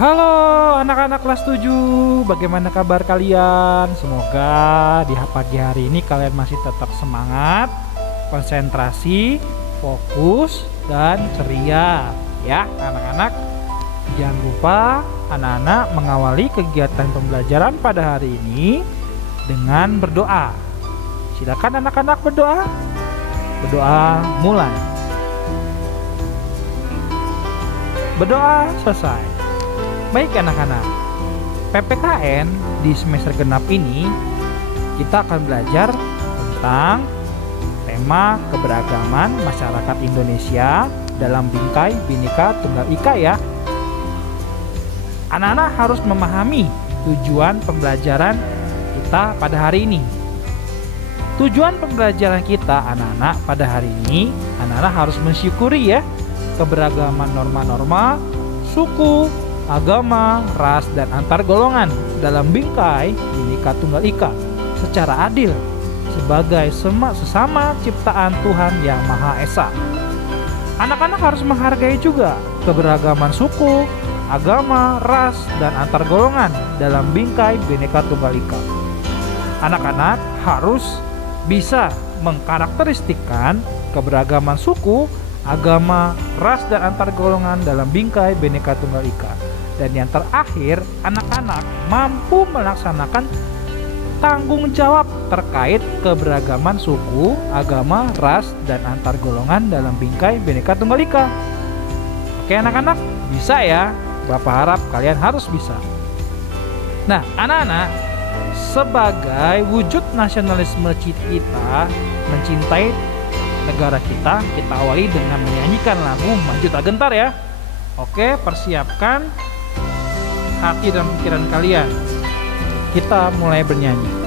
Halo anak-anak kelas 7, bagaimana kabar kalian? Semoga di pagi hari ini kalian masih tetap semangat, konsentrasi, fokus, dan ceria. Ya anak-anak, jangan lupa anak-anak mengawali kegiatan pembelajaran pada hari ini dengan berdoa. Silakan anak-anak berdoa. Berdoa mulai. Berdoa selesai. Baik anak-anak, PPKN di semester genap ini kita akan belajar tentang tema keberagaman masyarakat Indonesia dalam bingkai Bhinneka Tunggal Ika ya. Anak-anak harus memahami tujuan pembelajaran kita pada hari ini. Tujuan pembelajaran kita anak-anak pada hari ini, anak-anak harus mensyukuri ya keberagaman norma-norma, suku, agama, ras, dan antar golongan dalam bingkai Bhinneka Tunggal Ika secara adil sebagai sesama ciptaan Tuhan Yang Maha Esa. Anak-anak harus menghargai juga keberagaman suku, agama, ras, dan antar golongan dalam bingkai Bhinneka Tunggal Ika. Anak-anak harus bisa mengkarakteristikkan keberagaman suku, agama, ras, dan antar golongan dalam bingkai Bhinneka Tunggal Ika. Dan yang terakhir, anak-anak mampu melaksanakan tanggung jawab terkait keberagaman suku, agama, ras, dan antar golongan dalam bingkai Bhinneka Tunggal Ika. Oke anak-anak, bisa ya? Bapak harap kalian harus bisa. Nah anak-anak, sebagai wujud nasionalisme kita mencintai negara kita awali dengan menyanyikan lagu Maju Tak Gentar ya. Oke, persiapkan hati dan pikiran kalian. Kita mulai bernyanyi.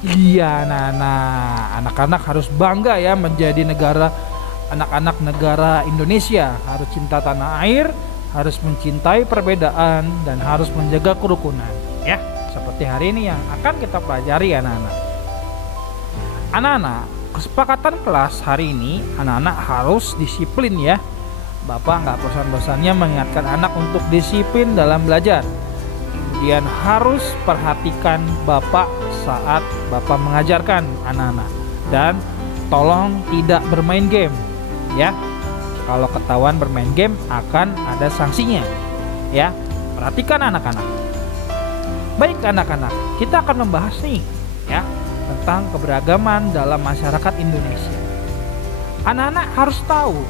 Iya anak-anak harus bangga ya menjadi anak-anak negara Indonesia. Harus cinta tanah air, harus mencintai perbedaan, dan harus menjaga kerukunan ya. Seperti hari ini yang akan kita pelajari anak-anak. Anak-anak, kesepakatan kelas hari ini anak-anak harus disiplin ya. Bapak nggak bosan-bosannya mengingatkan anak untuk disiplin dalam belajar. Kemudian harus perhatikan Bapak saat Bapak mengajarkan anak-anak. Dan tolong tidak bermain game ya. Kalau ketahuan bermain game akan ada sanksinya ya. Perhatikan anak-anak. Baik anak-anak, kita akan membahas nih ya tentang keberagaman dalam masyarakat Indonesia. Anak-anak harus tahu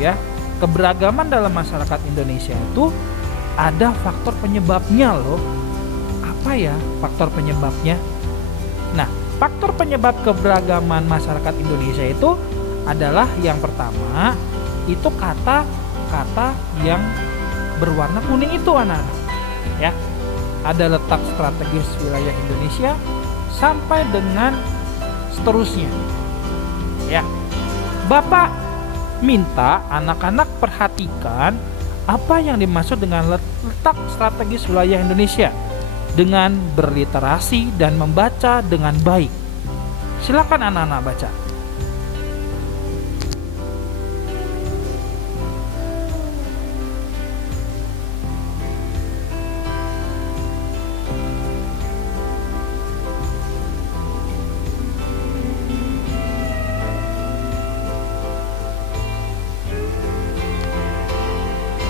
ya, keberagaman dalam masyarakat Indonesia itu ada faktor penyebabnya loh. Apa ya faktor penyebabnya? Nah, faktor penyebab keberagaman masyarakat Indonesia itu adalah yang pertama itu kata-kata yang berwarna kuning itu anak-anak ya. Ada letak strategis wilayah Indonesia sampai dengan seterusnya ya. Bapak minta anak-anak perhatikan apa yang dimaksud dengan letak strategis wilayah Indonesia dengan berliterasi dan membaca dengan baik. Silakan anak-anak baca.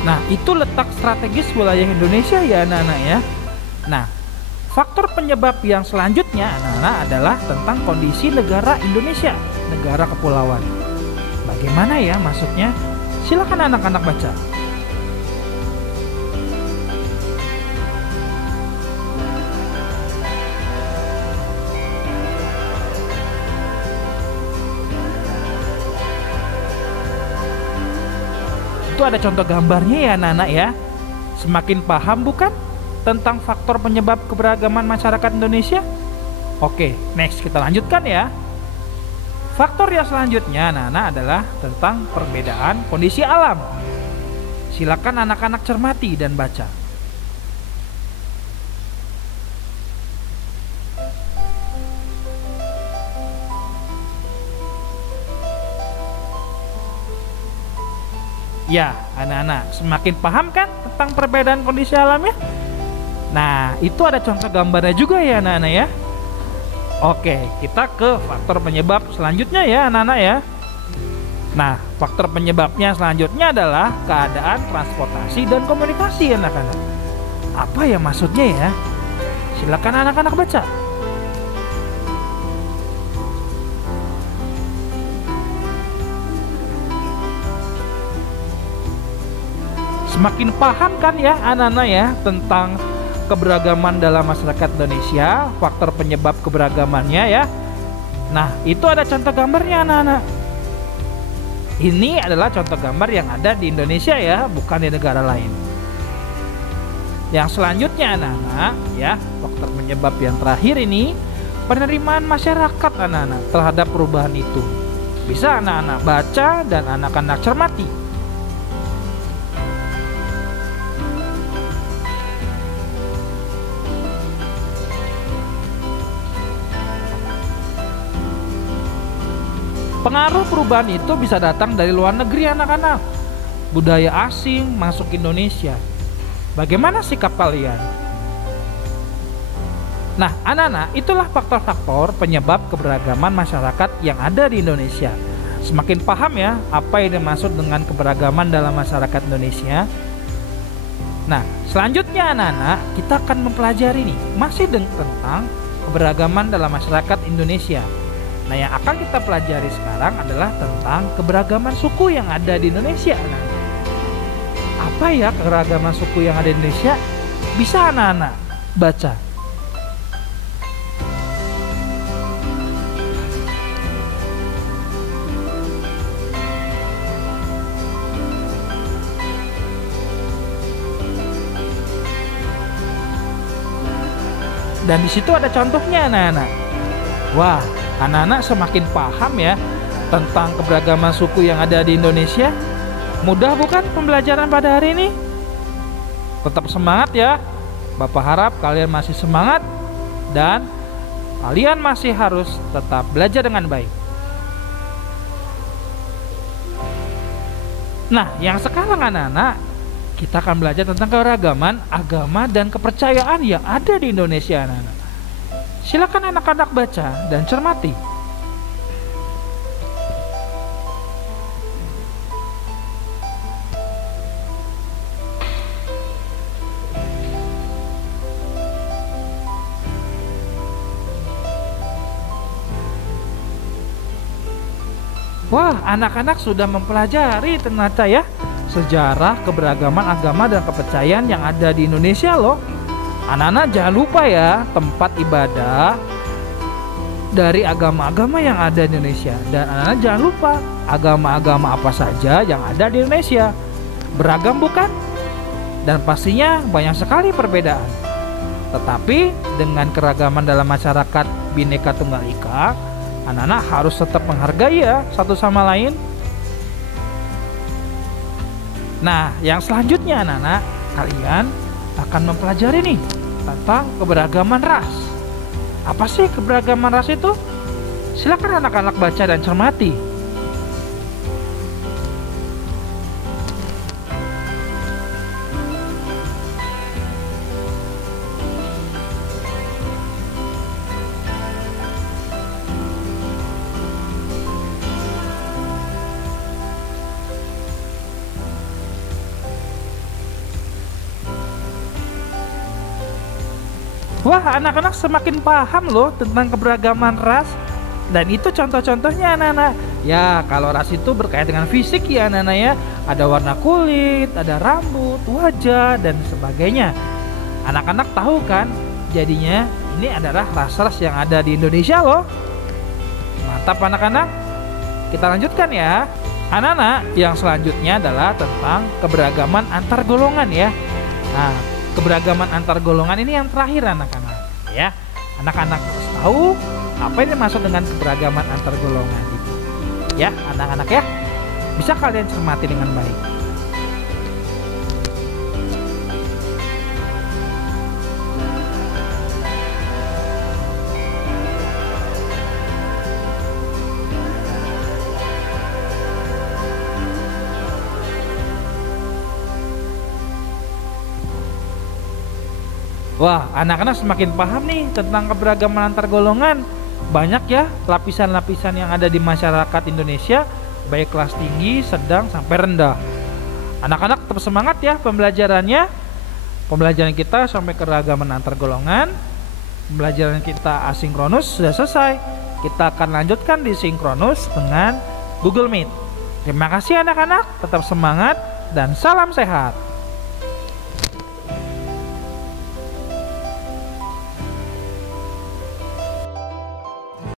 Nah, itu letak strategis wilayah Indonesia ya anak-anak ya. Nah, faktor penyebab yang selanjutnya anak-anak adalah tentang kondisi negara Indonesia, negara kepulauan. Bagaimana ya maksudnya? Silakan anak-anak baca. Itu ada contoh gambarnya ya anak-anak ya. Semakin paham bukan tentang faktor penyebab keberagaman masyarakat Indonesia? Oke, next kita lanjutkan ya. Faktor yang selanjutnya anak-anak adalah tentang perbedaan kondisi alam. Silakan anak-anak cermati dan baca. Ya, anak-anak semakin paham kan tentang perbedaan kondisi alamnya? Nah, itu ada contoh gambarnya juga ya anak-anak ya. Oke, kita ke faktor penyebab selanjutnya ya anak-anak ya. Nah, faktor penyebabnya selanjutnya adalah keadaan transportasi dan komunikasi anak-anak. Apa ya maksudnya ya? Silakan anak-anak baca. Semakin paham kan ya anak-anak ya tentang keberagaman dalam masyarakat Indonesia, faktor penyebab keberagamannya ya. Nah, itu ada contoh gambarnya anak-anak. Ini adalah contoh gambar yang ada di Indonesia ya, bukan di negara lain. Yang selanjutnya anak-anak ya, faktor penyebab yang terakhir ini penerimaan masyarakat anak-anak terhadap perubahan itu. Bisa anak-anak baca dan anak-anak cermati. Pengaruh perubahan itu bisa datang dari luar negeri anak-anak. Budaya asing masuk Indonesia. Bagaimana sikap kalian? Nah, anak-anak, itulah faktor-faktor penyebab keberagaman masyarakat yang ada di Indonesia. Semakin paham ya apa yang dimaksud dengan keberagaman dalam masyarakat Indonesia. Nah, selanjutnya anak-anak, kita akan mempelajari nih masih tentang keberagaman dalam masyarakat Indonesia. Nah, yang akan kita pelajari sekarang adalah tentang keberagaman suku yang ada di Indonesia. Apa ya keberagaman suku yang ada di Indonesia? Bisa anak-anak baca. Dan di situ ada contohnya anak-anak. Wah, anak-anak semakin paham ya tentang keberagaman suku yang ada di Indonesia. Mudah bukan pembelajaran pada hari ini? Tetap semangat ya. Bapak harap kalian masih semangat dan kalian masih harus tetap belajar dengan baik. Nah, yang sekarang anak-anak, kita akan belajar tentang keragaman agama dan kepercayaan yang ada di Indonesia anak-anak. Silakan anak-anak baca dan cermati. Wah, anak-anak sudah mempelajari ternyata ya sejarah keberagaman agama dan kepercayaan yang ada di Indonesia loh. Anak-anak jangan lupa ya, tempat ibadah dari agama-agama yang ada di Indonesia. Dan anak-anak jangan lupa agama-agama apa saja yang ada di Indonesia. Beragam bukan? Dan pastinya banyak sekali perbedaan. Tetapi dengan keragaman dalam masyarakat Bhinneka Tunggal Ika, anak-anak harus tetap menghargai ya satu sama lain. Nah, yang selanjutnya anak-anak, kalian akan mempelajari nih tentang keberagaman ras. Apa sih keberagaman ras itu? Silakan anak-anak baca dan cermati. Wah, anak-anak semakin paham loh tentang keberagaman ras. Dan itu contoh-contohnya anak-anak. Ya, kalau ras itu berkaitan dengan fisik ya anak-anak ya. Ada warna kulit, ada rambut, wajah, dan sebagainya. Anak-anak tahu kan? Jadinya ini adalah ras-ras yang ada di Indonesia loh. Mantap anak-anak. Kita lanjutkan ya. Anak-anak, yang selanjutnya adalah tentang keberagaman antar golongan ya. Nah, keberagaman antar golongan ini yang terakhir anak-anak ya. Anak-anak harus tahu apa yang dimaksud dengan keberagaman antar golongan itu ya anak-anak ya. Bisa kalian cermati dengan baik. Wah, anak-anak semakin paham nih tentang keberagaman antar golongan. Banyak ya lapisan-lapisan yang ada di masyarakat Indonesia, baik kelas tinggi, sedang, sampai rendah. Anak-anak tetap semangat ya pembelajarannya. Pembelajaran kita sampai keragaman antar golongan. Pembelajaran kita asinkronus sudah selesai. Kita akan lanjutkan di sinkronus dengan Google Meet. Terima kasih anak-anak, tetap semangat dan salam sehat.